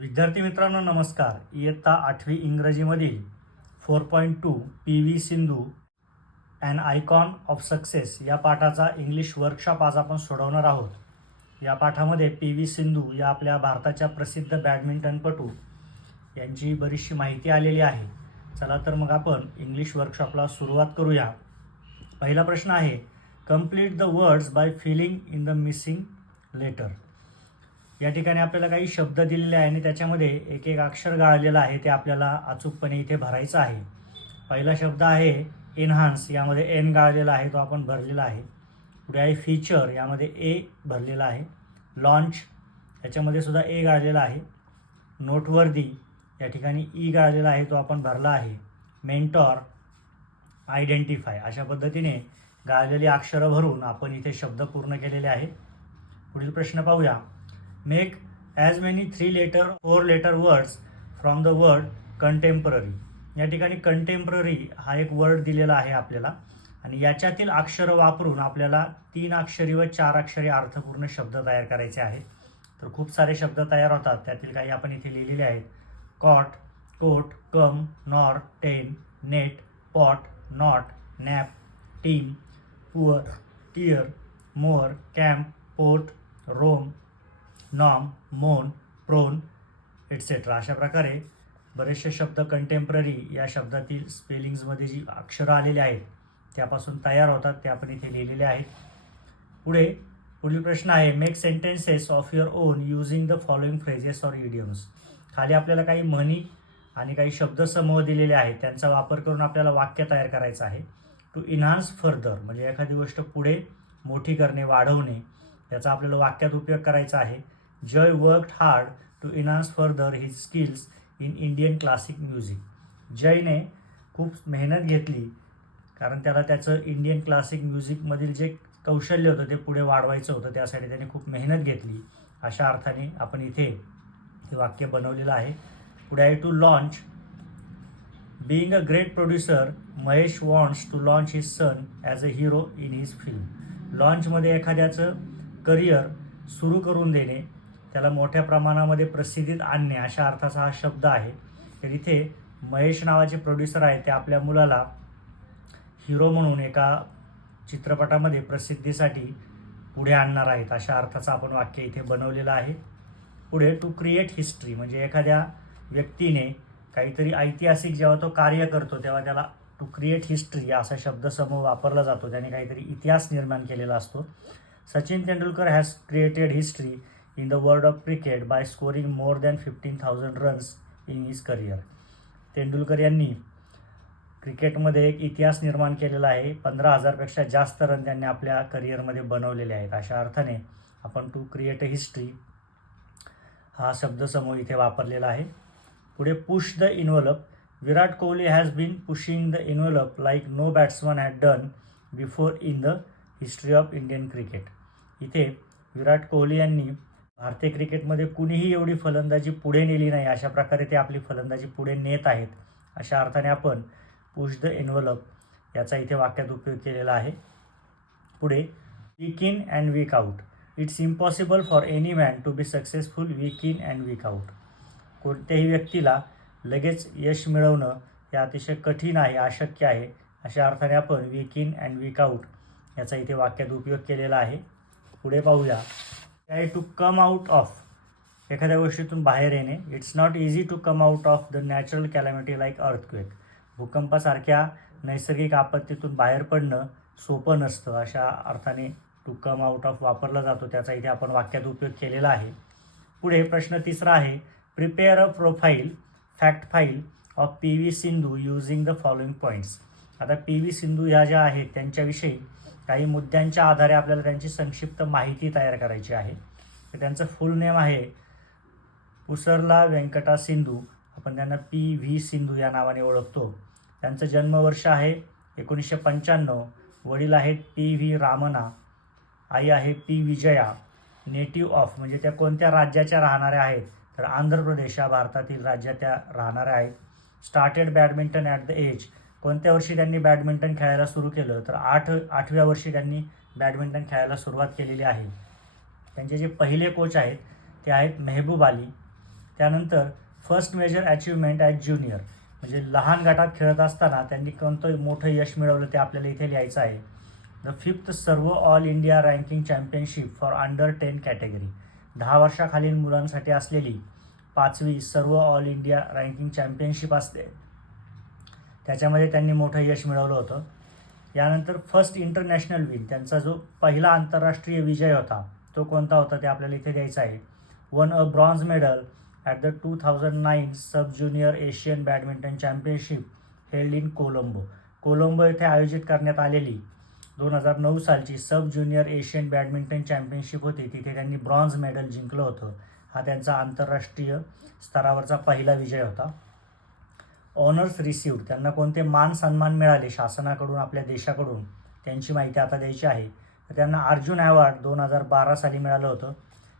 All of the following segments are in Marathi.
विद्यार्थी मित्रांनो नमस्कार. इयत्ता आठवी इंग्रजीमधील four point two P V Sindhu and icon of success या पाठाचा इंग्लिश वर्कशॉप आज आपण सोडवणार आहोत. या पाठामध्ये पी व्ही सिंधू या आपल्या भारताच्या प्रसिद्ध बॅडमिंटनपटू यांची बरीचशी माहिती आलेली आहे. चला तर मग आपण इंग्लिश वर्कशॉपला सुरुवात करूया. पहिला प्रश्न आहे complete the words by filling in the missing letter. या ठिकाणी आपल्याला काही शब्द दिलेले आहे आणि त्याच्यामध्ये एक एक अक्षर गाळलेलं आहे ते आपल्याला अचूकपणे इथे भरायचं आहे. पहिला शब्द आहे एनहान्स यामध्ये एन गाळलेला आहे तो आपण भरलेला आहे. पुढे आहे फीचर यामध्ये ए भरलेला आहे. लॉन्च याच्यामध्ये सुद्धा ए गाळलेला आहे. नोटवर्दी या ठिकाणी ई गाळलेला आहे तो आपण भरला आहे. मेंटॉर आयडेंटिफाय अशा पद्धतीने गाळलेली अक्षरं भरून आपण इथे शब्द पूर्ण केलेले आहे पुढील प्रश्न पाहूया. Make as many three letter four letter words from the word contemporary या ठिकाणी कंटेम्पररी हा एक वर्ड दिलेला आहे आपल्याला. आणि याच्यातील अक्षरं वापरून आपल्याला तीन अक्षरी व चार अक्षरी अर्थपूर्ण शब्द तयार करायचे आहेत. तर खूप सारे शब्द तयार होतात. त्यातील काही आपण इथे लिहिलेले आहेत. Cot coat come nor ten net pot not nap team poor tear more camp port roam nom moan prone etcetera अशा प्रकारे बरेचसे शब्द कंटेम्पररी या शब्दातील स्पेलिंग्समध्ये जी अक्षरं आलेली आहेत त्यापासून तयार होतात ते आपण इथे लिहिलेले आहेत. पुढे पुढील प्रश्न आहे make sentences of your own using the following phrases or idioms खाली आपल्याला काही म्हणी आणि काही शब्दसमूह दिलेले आहेत त्यांचा वापर करून आपल्याला वाक्य तयार करायचं आहे. टू इन्हान्स फर्दर म्हणजे एखादी गोष्ट पुढे मोठी करणे वाढवणे याचा आपल्याला वाक्यात उपयोग करायचा आहे. Jay worked hard to enhance further his skills in Indian classic music जयने खूप मेहनत घेतली कारण त्याला त्याचं इंडियन क्लासिक म्युझिकमधील जे कौशल्य होतं ते पुढे वाढवायचं होतं त्यासाठी त्याने खूप मेहनत घेतली. अशा अर्थाने आपण इथे हे वाक्य बनवलेलं आहे. पुढे आहे to launch being a great producer Mahesh wants to launch his son as a hero in his film लॉन्चमध्ये एखाद्याचं करिअर सुरू करून देणे त्याला मोठ्या प्रमाणामध्ये प्रसिद्धीत आणणे अशा अर्थाचा हा शब्द आहे. तर इथे महेश नावाचे प्रोड्युसर आहेत. ते आपल्या मुलाला हिरो म्हणून एका चित्रपटामध्ये प्रसिद्धीसाठी पुढे आणणार आहेत. अशा अर्थाचं आपण वाक्य इथे बनवलेलं आहे. पुढे टू क्रिएट हिस्ट्री म्हणजे एखाद्या व्यक्तीने काहीतरी ऐतिहासिक जेव्हा तो कार्य करतो तेव्हा त्याला टू क्रिएट हिस्ट्री असा शब्दसमूह वापरला जातो. त्याने काहीतरी इतिहास निर्माण केलेला असतो. Sachin Tendulkar has created history in the world of cricket by scoring more than fifteen thousand runs in career. Tendulkar यांनी क्रिकेटमध्ये एक इतिहास निर्माण केलेला आहे. पंधरा हजारपेक्षा जास्त रन त्यांनी आपल्या करिअरमध्ये बनवलेले आहेत. अशा अर्थाने आपण टू क्रिएट अ हिस्ट्री हा शब्दसमूह इथे वापरलेला आहे. पुढे push the envelope Virat Kohli has been pushing the envelope like no batsman had done before in the history of Indian cricket इथे विराट कोहली यांनी भारतीय क्रिकेटमध्ये कुणीही एवढी फलंदाजी पुढे नेली नाही अशा प्रकारे ते आपली फलंदाजी पुढे नेत आहेत अशा अर्थाने आपण पुश द एन्व्हलप याचा इथे वाक्यात उपयोग केलेला आहे. पुढे week in and week out it's impossible for any man to be successful week in and week out कोणत्याही व्यक्तीला लगेच यश मिळवणं हे अतिशय कठीण आहे अशक्य आहे अशा अर्थाने आपण week in and week out याचा इथे वाक्यात उपयोग केलेला आहे. पुढे पाहूया. Try to come out of एखाद्या गोष्टीतून बाहेर येणे. It's not easy to come out of the natural calamity like earthquake भूकंपासारख्या नैसर्गिक आपत्तीतून बाहेर पडणं सोपं नसतं. अशा अर्थाने टू कम आउट ऑफ वापरला जातो. त्याचा इथे आपण वाक्यात उपयोग केलेला आहे. पुढे प्रश्न तिसरा आहे. Prepare a profile fact file of P V Sindhu using the following points आता पी व्ही सिंधू ह्या ज्या आहेत त्यांच्याविषयी काही मुद्द्यांच्या आधारे आपल्याला त्यांची संक्षिप्त माहिती तयार करायची आहे. तर त्यांचं फुल नेम आहे पुसरला व्यंकटा सिंधू. आपण त्यांना पी व्ही सिंधू या नावाने ओळखतो. त्यांचं जन्मवर्ष आहे एकोणीसशे पंच्याण्णव. वडील आहेत पी व्ही रामना. आई आहे पी विजया. नेटिव्ह ऑफ म्हणजे त्या कोणत्या राज्याच्या राहणाऱ्या आहेत? तर आंध्र प्रदेश या भारतातील राज्यात त्या राहणाऱ्या आहेत. Started badminton at the age कोणत्या वर्षी त्यांनी बॅडमिंटन खेळायला सुरू केलं? तर आठ आठव्या वर्षी त्यांनी बॅडमिंटन खेळायला सुरुवात केलेली आहे. त्यांचे जे पहिले कोच आहेत ते आहेत मेहबूब अली. त्यानंतर first major achievement at junior म्हणजे लहान गटात खेळत असताना त्यांनी कोणतं मोठं यश मिळवलं ते आपल्याला इथे लिहायचं आहे. The fifth Servo all India ranking championship for under ten category दहा वर्षाखालील मुलांसाठी असलेली पाचवी सर्व ऑल इंडिया रँकिंग चॅम्पियनशिप असते. त्याच्यामध्ये त्यांनी मोठं यश मिळवलं होतं. यानंतर फर्स्ट इंटरनॅशनल विन त्यांचा जो पहिला आंतरराष्ट्रीय विजय होता तो कोणता होता ते आपल्याला इथे द्यायचा आहे. Won a bronze medal at the two thousand nine sub junior Asian badminton championship held in Colombo Colombo येथे आयोजित करण्यात आलेली दोन हजार नऊ सालची sub junior Asian badminton championship होती. तिथे त्यांनी ब्रॉन्झ मेडल जिंकलं होतं. हा त्यांचा आंतरराष्ट्रीय स्तरावरचा पहिला विजय होता. ऑनर्स रिसिव्ड त्यांना कोणते मान सन्मान मिळाले शासनाकडून आपल्या देशाकडून त्यांची माहिती आता द्यायची आहे. तर त्यांना अर्जुन अवॉर्ड दोन हजार बारा साली मिळालं होतं.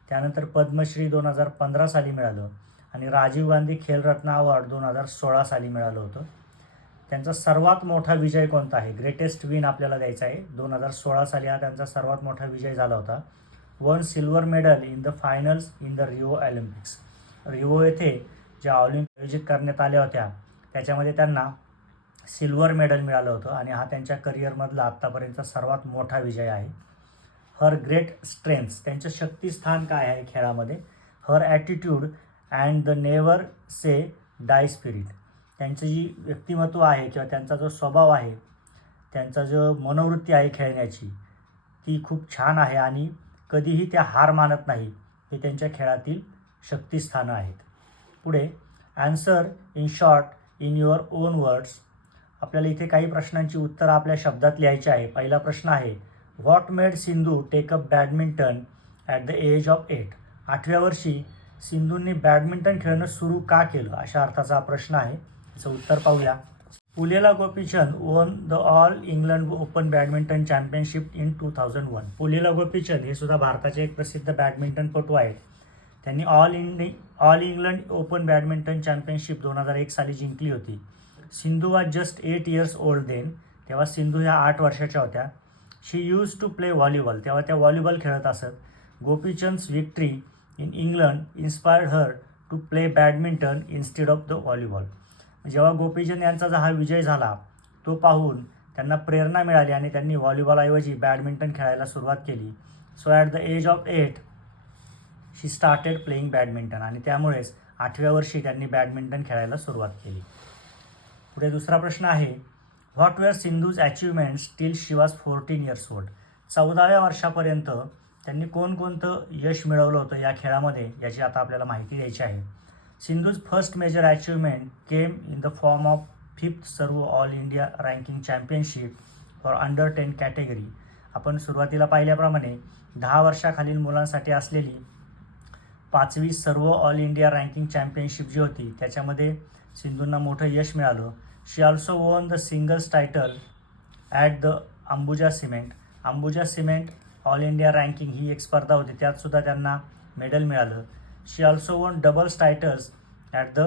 त्यानंतर पद्मश्री दोन हजार पंधरा साली मिळालं. आणि राजीव गांधी खेलरत्न अवॉर्ड दोन हजार सोळा साली मिळालं होतं. त्यांचा सर्वात मोठा विजय कोणता आहे? ग्रेटेस्ट विन आपल्याला द्यायचा आहे. दोन हजार सोळा साली हा त्यांचा सर्वात मोठा विजय झाला होता. Won silver medal in the finals in the Rio Olympics. Rio येथे ज्या ऑलिम्पिक आयोजित करण्यात आल्या होत्या त्याच्यामध्ये त्यांना सिल्वर मेडल मिळालं होतं आणि हा त्यांच्या करिअरमधला आत्तापर्यंतचा सर्वात मोठा विजय आहे. हर ग्रेट स्ट्रेंथ्स त्यांचं शक्तिस्थान काय आहे खेळामध्ये? Her attitude and the never say die spirit त्यांचं जी व्यक्तिमत्व आहे किंवा त्यांचा जो स्वभाव आहे त्यांचा जो मनोवृत्ती आहे खेळण्याची ती खूप छान आहे आणि कधीही त्या हार मानत नाही हे त्यांच्या खेळातील शक्तिस्थानं आहेत. पुढे answer in short in your own words आपल्याला इथे काही प्रश्नांची उत्तरं आपल्या शब्दात लिहायची आहे. पहिला प्रश्न आहे what made Sindhu take up badminton at the age of eight आठव्या वर्षी सिंधूंनी बॅडमिंटन खेळणं सुरू का केलं? अशा अर्थाचा हा प्रश्न आहे. याचं उत्तर पाहूया. Pullela Gopichand won the all England open badminton championship in two thousand one Pullela Gopichand हे सुद्धा भारताचे एक प्रसिद्ध बॅडमिंटनपटू आहेत. त्यांनी ऑल इंडि all England open badminton championship दोन हजार एक साली जिंकली होती. Sindhu was just eight years old then तेव्हा सिंधू ह्या आठ वर्षाच्या होत्या. She use to play volleyball तेव्हा त्या व्हॉलीबॉल खेळत असत. Gopichand's victory in England inspired her to play badminton instead of the volleyball जेव्हा गोपीचंद यांचा हा विजय झाला तो पाहून त्यांना प्रेरणा मिळाली आणि त्यांनी व्हॉलीबॉलऐवजी बॅडमिंटन खेळायला सुरुवात केली. So at the age of eight she started playing badminton आणि त्यामुळेच आठव्या वर्षी त्यांनी बॅडमिंटन खेळायला सुरुवात केली. पुढे दुसरा प्रश्न आहे what were Sindhu's achievements till she was fourteen years old चौदाव्या वर्षापर्यंत त्यांनी कोणकोणतं यश मिळवलं होतं या खेळामध्ये याची आता आपल्याला माहिती द्यायची आहे. Sindhu's first major achievement came in the form of fifth Servo all India ranking championship for under ten category आपण सुरुवातीला पाहिल्याप्रमाणे दहा वर्षाखालील मुलांसाठी असलेली पाचवी सर्व ऑल इंडिया रँकिंग चॅम्पियनशिप जी होती त्याच्यामध्ये सिंधूंना मोठं यश मिळालं. She also won the singles title at the Ambuja cement Ambuja cement all India ranking ही एक स्पर्धा होती त्यातसुद्धा त्यांना मेडल मिळालं. She also won doubles titles at the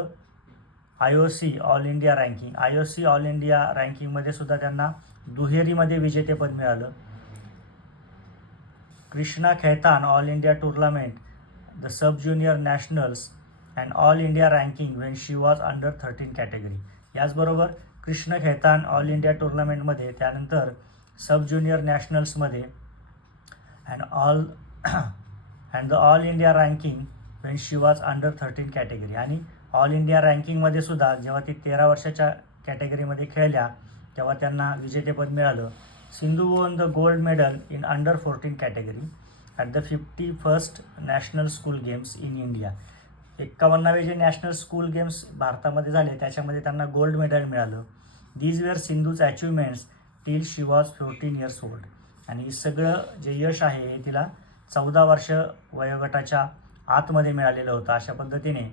I O C all India ranking I O C all India रँकिंगमध्ये सुद्धा त्यांना दुहेरीमध्ये विजेतेपद मिळालं. Krishna Khaitan all India tournament the sub junior nationals and all India ranking when she was under thirteen category याचबरोबर कृष्ण खेतान ऑल इंडिया टुर्नामेंटमध्ये त्यानंतर sub junior नॅशनल्समध्ये and all and the all India ranking when she was under thirteen category आणि ऑल इंडिया रँकिंगमध्ये सुद्धा जेव्हा ती तेरा वर्षाच्या कॅटेगरीमध्ये खेळल्या तेव्हा त्यांना विजेतेपद मिळालं. Sindhu won the gold medal in under fourteen category at the fifty first national school games in India एक्कावन्नावे जे नॅशनल स्कूल गेम्स भारतामध्ये झाले त्याच्यामध्ये त्यांना गोल्ड मेडल मिळालं. These were Sindhu's achievements till she was fourteen years old आणि सगळं जे यश आहे हे तिला चौदा वर्ष वयोगटाच्या आतमध्ये मिळालेलं होतं. अशा पद्धतीने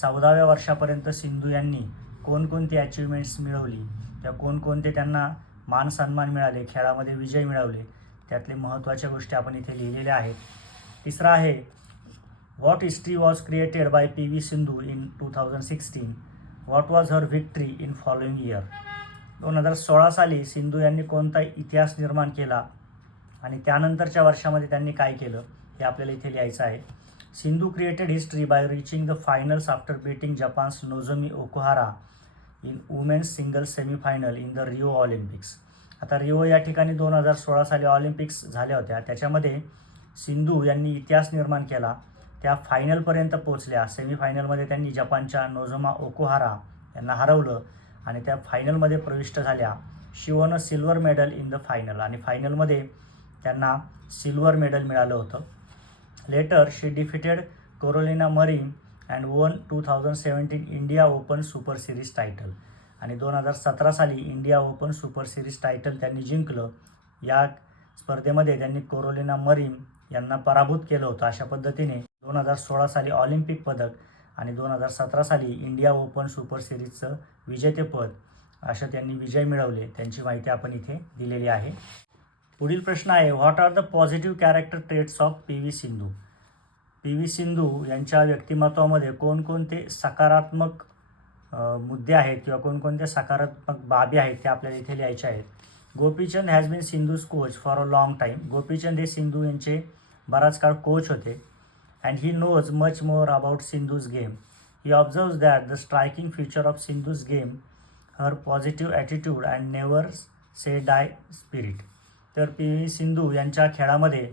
चौदाव्या वर्षापर्यंत सिंधू यांनी कोणकोणती अचिव्हमेंट्स मिळवली? किंवा कोणकोणते त्यांना मान सन्मान मिळाले? खेळामध्ये विजय मिळवले? त्यातले महत्त्वाच्या गोष्टी आपण इथे लिहिलेल्या आहेत. तिसरा आहे what history was created by P V Sindhu in two thousand sixteen what was her victory in following year दोन हजार सोळा साली सिंधू यांनी कोणता इतिहास निर्माण केला आणि त्यानंतरच्या वर्षामध्ये त्यांनी काय केलं हे आपल्याला इथे लिहायचं आहे. Sindhu created history by reaching the finals after beating Japan's Nozomi Okuhara in women's single semifinal in the Rio Olympics आता रिओ या ठिकाणी दोन हजार सोळा साली ऑलिम्पिक्स झाल्या होत्या. त्याच्यामध्ये सिंधू यांनी इतिहास निर्माण केला. त्या फायनलपर्यंत पोहोचल्या. सेमीफायनलमध्ये त्यांनी जपानच्या नोझोमा ओकोहारा यांना हरवलं आणि त्या फायनलमध्ये प्रविष्ट झाल्या. She won silver medal in the final आणि फायनलमध्ये त्यांना सिल्वर मेडल मिळालं होतं. Later she defeated Carolina Marin and won two thousand seventeen India open super series title आणि दोन हजार सतरा साली India open super series title त्यांनी जिंकलं. या स्पर्धेमध्ये त्यांनी कोरोलिना मरीम यांना पराभूत केलं होतं. अशा पद्धतीने दोन हजार सोळा साली ऑलिम्पिक पदक आणि दोन हजार सतरा साली इंडिया ओपन सुपर सिरीजचं विजेतेपद अशा त्यांनी विजय मिळवले. त्यांची माहिती आपण इथे दिलेली आहे. पुढील प्रश्न आहे what are the positive character traits of P V Sindhu P V Sindhu यांच्या व्यक्तिमत्वामध्ये कोणकोणते सकारात्मक मुद्दे आहेत किंवा कोणकोणत्या सकारात्मक बाबी आहेत त्या आपल्याला इथे लिहायच्या आहेत. Gopichand has been Sindhu's coach for a long time Gopichand हे सिंधू यांचे बराच काळ कोच होते. And he knows much more about Sindhu's game he observes that the striking future of Sindhu's game her positive attitude and never say die spirit तर पी. व्ही. सिंधू यांच्या खेळामध्ये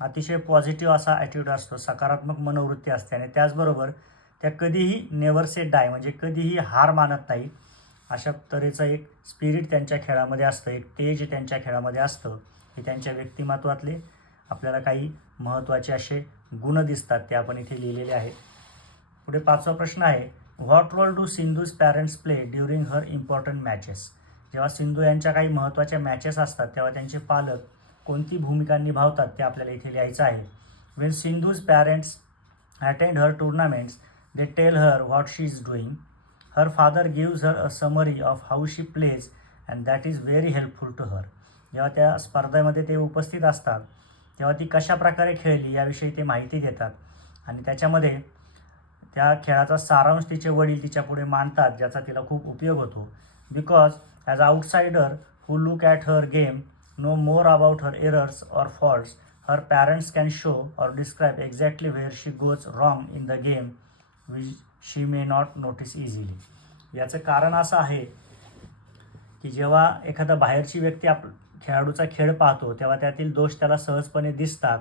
अतिशय पॉझिटिव्ह असा ॲटिट्यूड असतो सकारात्मक मनोवृत्ती असते. आणि त्याचबरोबर त्या कधीही नेवर से डाय म्हणजे कधीही हार मानत नाही. अशा तऱ्हेचं एक स्पिरिट त्यांच्या खेळामध्ये असतं. एक तेज त्यांच्या खेळामध्ये असतं. हे त्यांच्या व्यक्तिमत्वातले आपल्याला काही महत्त्वाचे असे गुण दिसतात ते आपण इथे लिहिलेले आहेत. पुढे पाचवा प्रश्न आहे what role do Sindhu's parents play during her important matches जेव्हा सिंधू यांच्या काही महत्त्वाच्या मॅचेस असतात तेव्हा त्यांचे पालक कोणती भूमिका निभावतात ते आपल्याला इथे लिहायचं आहे. When Sindhu's parents attend her tournaments they tell her what she is doing her father gives her a summary of how she plays and that is very helpful to her जेव्हा त्या स्पर्धेमध्ये ते उपस्थित असतात तेव्हा ती कशा प्रकारे खेळली याविषयी ते माहिती देतात. आणि त्याच्यामध्ये त्या खेळाचा सारांश तिचे वडील तिच्यापुढे मांडतात ज्याचा तिला खूप उपयोग होतो. Because as outsider who look at her game know more about her errors or faults her parents can show or describe exactly where she goes wrong in the game which she may not notice easily याचं कारण असं आहे की जेव्हा एखादा बाहेरची व्यक्ती आप खेळाडूचा खेळ पाहतो तेव्हा त्यातील दोष त्याला सहजपणे दिसतात.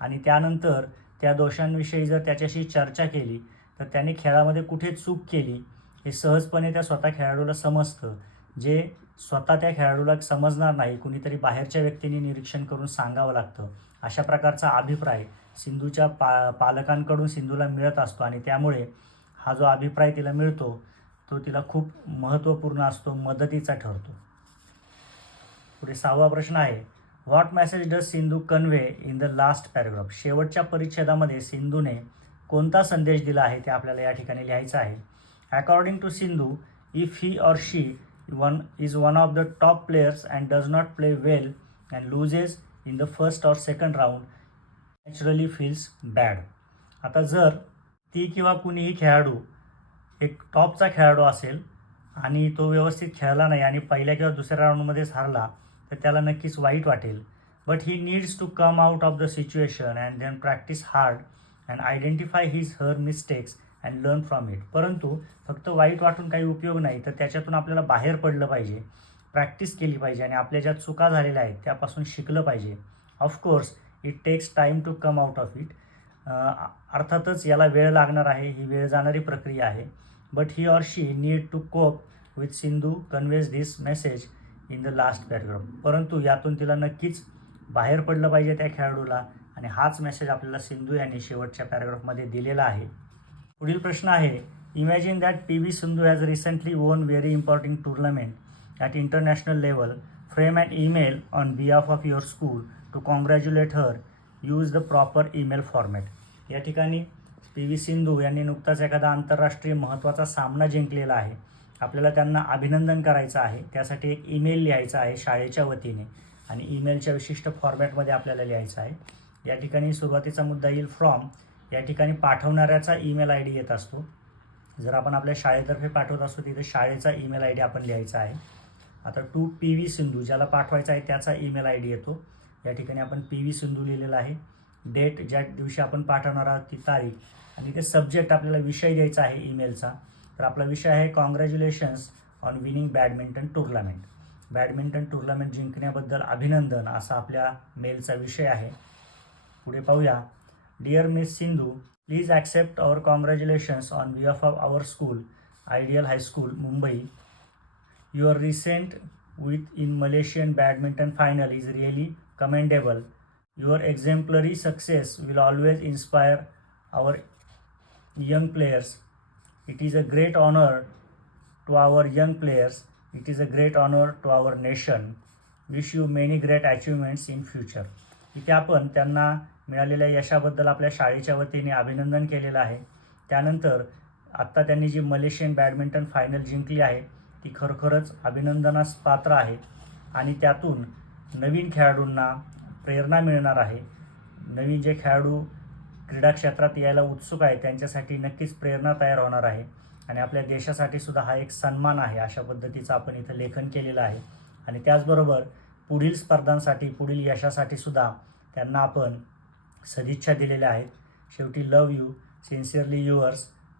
आणि त्यानंतर त्या दोषांविषयी जर त्याच्याशी चर्चा केली तर त्याने खेळामध्ये कुठे चूक केली हे सहजपणे त्या स्वतः खेळाडूला समजतं. जे स्वतः त्या खेळाडूला समजणार नाही कुणीतरी बाहेरच्या व्यक्तीने निरीक्षण करून सांगावं लागतं. अशा प्रकारचा अभिप्राय सिंधूच्या पा पालकांकडून सिंधूला मिळत असतो आणि त्यामुळे हा जो अभिप्राय तिला मिळतो तो तिला खूप महत्त्वपूर्ण असतो मदतीचा ठरतो. पुढे सहावा प्रश्न आहे what message does Sindhu convey in the last paragraph शेवटच्या परिच्छेदामध्ये सिंधूने कोणता संदेश दिला आहे ते आपल्याला या ठिकाणी लिहायचं आहे. According to Sindhu if he or she one is one of the top players and does not play well and loses in the first or second round naturally feels bad आता जर ती किंवा कुणीही खेळाडू एक टॉपचा खेळाडू असेल आणि तो व्यवस्थित खेळला नाही आणि पहिल्या किंवा दुसऱ्या राऊंडमध्येच हारला तर त्याला नक्कीच वाईट वाटेल. But he needs to come out of the situation and then practice hard and identify his her mistakes and learn from it परंतु फक्त वाईट वाटून काही उपयोग नाही तर त्याच्यातून आपल्याला बाहेर पडलं पाहिजे. प्रॅक्टिस केली पाहिजे आणि आपल्या ज्या चुका झालेल्या आहेत त्यापासून शिकलं पाहिजे. Of course it takes time to come out of it अर्थातच याला वेळ लागणार आहे ही वेळ जाणारी प्रक्रिया आहे. But he or she need to cope with Sindhu conveys this message in the last paragraph परंतु यातून तिला नक्कीच बाहेर पडलं पाहिजे त्या खेळाडूला आणि हाच मेसेज आपल्याला सिंधू यांनी शेवटच्या पॅराग्राफमध्ये दिलेला आहे. पुढील प्रश्न आहे imagine that P V Sindhu has recently won very important tournament at international level frame and email on behalf of your school to congratulate her use the proper email format या ठिकाणी पी व्ही सिंधू यांनी नुकताच एखादा आंतरराष्ट्रीय महत्त्वाचा सामना जिंकलेला आहे. आपल्याला त्यांना अभिनंदन करायचं आहे. त्यासाठी एक ईमेल लिहायचा आहे शाळेच्या वतीने. आणि ईमेलच्या विशिष्ट फॉर्मॅटमध्ये आपल्याला लिहायचं आहे. या ठिकाणी सुरुवातीचा मुद्दा येईल फ्रॉम या ठिकाणी पाठवणाऱ्याचा ईमेल आय डी येत असतो. जर आपण आपल्या शाळेतर्फे पाठवत असतो तिथे शाळेचा ईमेल आय डी आपण लिहायचा आहे. आता टू पी व्ही सिंधू ज्याला पाठवायचा आहे त्याचा ईमेल आय डी येतो. या ठिकाणी आपण पी व्ही सिंधू लिहिलेला आहे. डेट ज्या दिवशी आपण पाठवणार आहोत ती तारीख. आणि ते सब्जेक्ट आपल्याला विषय द्यायचा आहे ईमेलचा तर आपला विषय आहे congratulations on winning badminton tournament badminton tournament जिंकण्याबद्दल अभिनंदन असा आपल्या मेलचा विषय आहे. पुढे पाहूया. Dear miss Sindhu please accept our congratulations on behalf of our school ideal high school Mumbai your recent with in Malaysian badminton final is really commendable. Your exemplary success will always inspire our young players. It is a great honor to our young players. It is a great honor to our nation. Wish you many great achievements in future. इथे आपण त्यांना मिळालेल्या यशाबद्दल आपल्या शाळेच्या वतीने अभिनंदन केलेलं आहे त्यानंतर आत्ता त्यांनी जी मलेशियन बॅडमिंटन फायनल जिंकली आहे ती खरोखरच अभिनंदनास पात्र आहे आणि त्यातून नवीन खेळाडूंना प्रेरणा मिळणार आहे. नवीन जे खेळाडू क्रीडा क्षेत्रात यायला उत्सुक आहे त्यांच्यासाठी नक्कीच प्रेरणा तयार होणार आहे आणि आपल्या देशासाठी सुद्धा हा एक सन्मान आहे अशा पद्धतीचं आपण इथं लेखन केलेलं आहे. आणि त्याचबरोबर पुढील स्पर्धांसाठी पुढील यशासाठी सुद्धा त्यांना आपण सदिच्छा दिलेल्या आहेत. शेवटी love you sincerely yours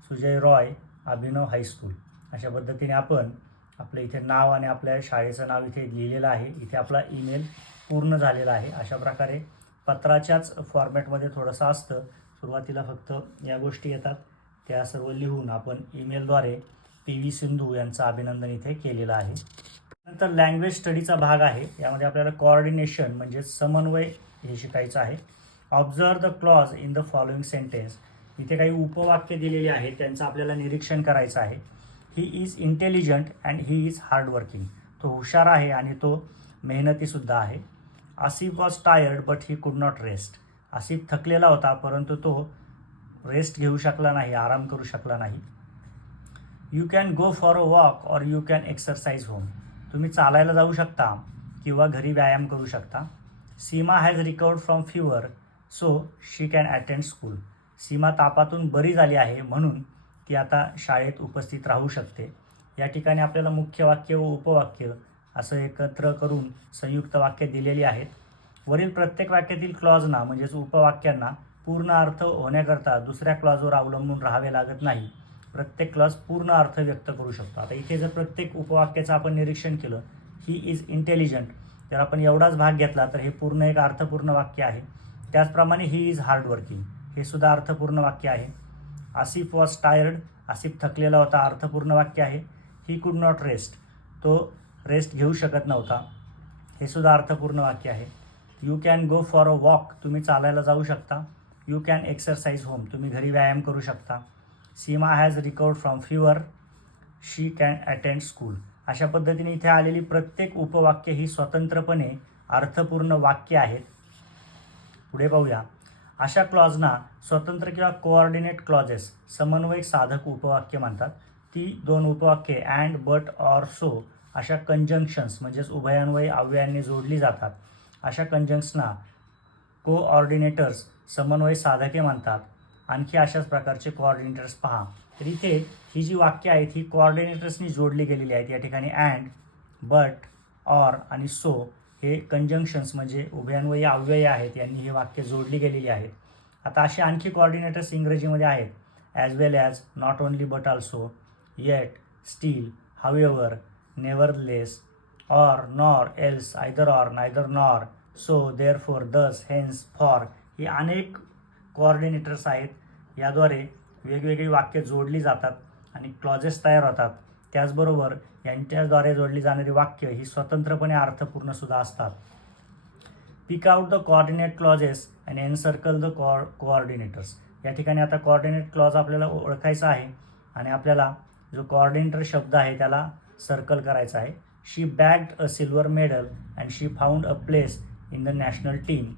Sujay Roy Abhinav high school. अशा पद्धतीने आपण आपलं इथे नाव आणि आपल्या शाळेचं नाव इथे लिहिलेलं आहे. इथे आपला ईमेल पूर्ण झालेला आहे. अशा प्रकारे पत्राच्याच फॉर्मॅटमध्ये थोडंसं असतं. सुरुवातीला फक्त या गोष्टी येतात. त्या सर्व लिहून आपण ईमेलद्वारे पी व्ही सिंधू यांचं अभिनंदन इथे केलेलं आहे. नंतर लँग्वेज स्टडीचा भाग आहे. यामध्ये आपल्याला कॉर्डिनेशन म्हणजे समन्वय हे शिकायचं आहे. Observe the clause in the following sentence इथे काही उपवाक्य दिलेली आहेत. त्यांचं आपल्याला निरीक्षण करायचं आहे. He is intelligent and he is hardworking तो हुशार आहे आणि तो मेहनतीसुद्धा आहे. Asif was tired but he could not rest Asif थकलेला होता परंतु तो रेस्ट घेऊ शकला नाही आराम करू शकला नाही. You can go for a walk or you can exercise home तुम्ही चालायला जाऊ शकता किंवा घरी व्यायाम करू शकता. Seema has recovered from fever so she can attend school Seema तापातून बरी झाली आहे म्हणून ती आता शाळेत उपस्थित राहू शकते. या ठिकाणी आपल्याला मुख्य वाक्य व उपवाक्य असं एकत्र करून संयुक्त वाक्य दिलेली आहेत. वरील प्रत्येक वाक्यातील क्लॉजना म्हणजेच उपवाक्यांना पूर्ण अर्थ होण्याकरता दुसऱ्या क्लॉजवर अवलंबून राहावे लागत नाही. प्रत्येक क्लॉज पूर्ण अर्थ व्यक्त करू शकतो. आता इथे जर प्रत्येक उपवाक्याचं आपण निरीक्षण केलं ही इज इंटेलिजंट जर आपण एवढाच भाग घेतला तर हे पूर्ण एक अर्थपूर्ण वाक्य आहे. त्याचप्रमाणे ही इज हार्डवर्किंग हे सुद्धा अर्थपूर्ण वाक्य आहे. आसिफ वॉज टायर्ड आसिफ थकलेला होता. अर्थपूर्ण वाक्य आहे. ही कुड नॉट रेस्ट तो रेस्ट घेऊ शकत नव्हता. हे सुद्धा अर्थपूर्ण वाक्य आहे. You can go for a walk तुम्ही चालायला जाऊ शकता. यू कॅन एक्सरसाइज होम तुम्ही घरी व्यायाम करू शकता. Seema has recovered from fever she can attend school अशा पद्धतीने इथे आलेली प्रत्येक उपवाक्य ही स्वतंत्रपणे अर्थपूर्ण वाक्य आहेत. पुढे पाहूया. अशा क्लॉजना स्वतंत्र किंवा कोऑर्डिनेट क्लॉजेस समन्वयक साधक उपवाक्य म्हणतात. ती दोन उपवाक्ये अँड बट ऑर सो अशा कंजंक्शन्स म्हणजेच उभयान्वयी अव्ययांनी जोडली जातात. अशा कंजंक्शना कोऑर्डिनेटर्स समन्वय साधके म्हणतात. आणखी अशाच प्रकारचे कोऑर्डिनेटर्स पहा. तर इथे ही जी वाक्य आहेत ही कोऑर्डिनेटर्सनी जोडली गेलेली आहेत. या ठिकाणी अँड बट ऑर आणि सो हे कंजंक्शन्स म्हणजे उभयान्वयी अव्यय आहेत यांनी ही वाक्य जोडली गेलेली आहेत. आता असे आणखी कॉर्डिनेटर्स इंग्रजीमध्ये आहेत. As well as not only but also yet still however nevertheless or nor else either or neither nor so therefore thus hence for ही अनेक कोऑर्डिनेटर्स आहेत. याद्वारे वेगवेगळी वाक्य जोडली जातात आणि क्लॉजेस तयार होतात. त्याचबरोबर यांच्याद्वारे जोडली जाणारी वाक्य ही स्वतंत्रपणे अर्थपूर्ण सुद्धा असतात. Pick out the coordinate clauses and encircle the co coordinators या ठिकाणी आता कोऑर्डिनेट क्लॉज आपल्याला ओळखायचा आहे आणि आपल्याला जो कोऑर्डिनेटर शब्द आहे त्याला सर्कल करायचा आहे. She bagged a silver medal and she found a place in the national team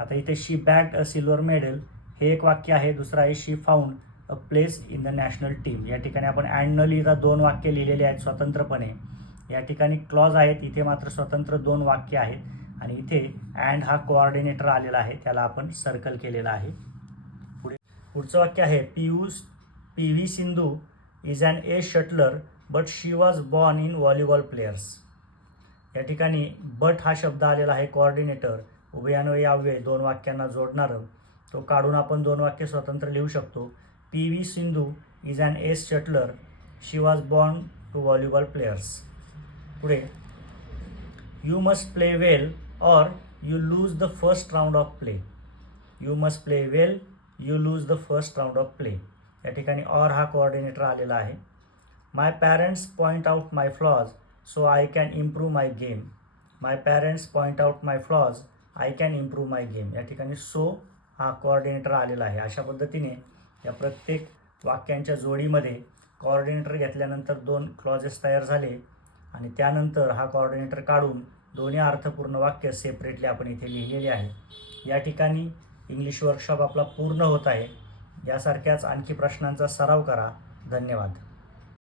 आता इथे शी बॅग्ड अ सिल्वर मेडल हे एक वाक्य आहे. दुसरं आहे she found place in the national team या ठिकाणी आपण अँड न लिहिता दोन वाक्य लिहिलेली आहेत स्वतंत्रपणे. या ठिकाणी क्लॉज आहेत इथे मात्र स्वतंत्र दोन वाक्य आहेत आणि इथे अँड हा कोऑर्डिनेटर आलेला आहे त्याला आपण सर्कल केलेला आहे. पुढे पुढचं वाक्य आहे Piyush P V Sindhu is and a shuttler but she was born in volleyball players या ठिकाणी बट हा शब्द आलेला आहे कोऑर्डिनेटर उभयान्वय अव्यय दोन वाक्यांना जोडणारं. तो काढून आपण दोन वाक्य स्वतंत्र लिहू शकतो. P V Sindhu is an ace shuttler she was born to volleyball players पुढे you must play well or you lose the first round of play you must play well you lose the first round of play या ठिकाणी ऑर हा कोऑर्डिनेटर आलेला आहे. My parents point out my flaws so I can improve my game my parents point out my flaws I can improve my game या ठिकाणी सो हा कोऑर्डिनेटर आलेला आहे. अशा पद्धतीने या प्रत्येक वाक्यांच्या जोडीमध्ये कॉर्डिनेटर घेतल्यानंतर दोन क्लॉजेस तयार झाले आणि त्यानंतर हा कॉर्डिनेटर काढून दोन्ही अर्थपूर्ण वाक्य सेपरेटली आपण इथे लिहिलेले आहे. या ठिकाणी इंग्लिश वर्कशॉप आपला पूर्ण होत आहे. यासारख्याच आणखी प्रश्नांचा सराव करा. धन्यवाद.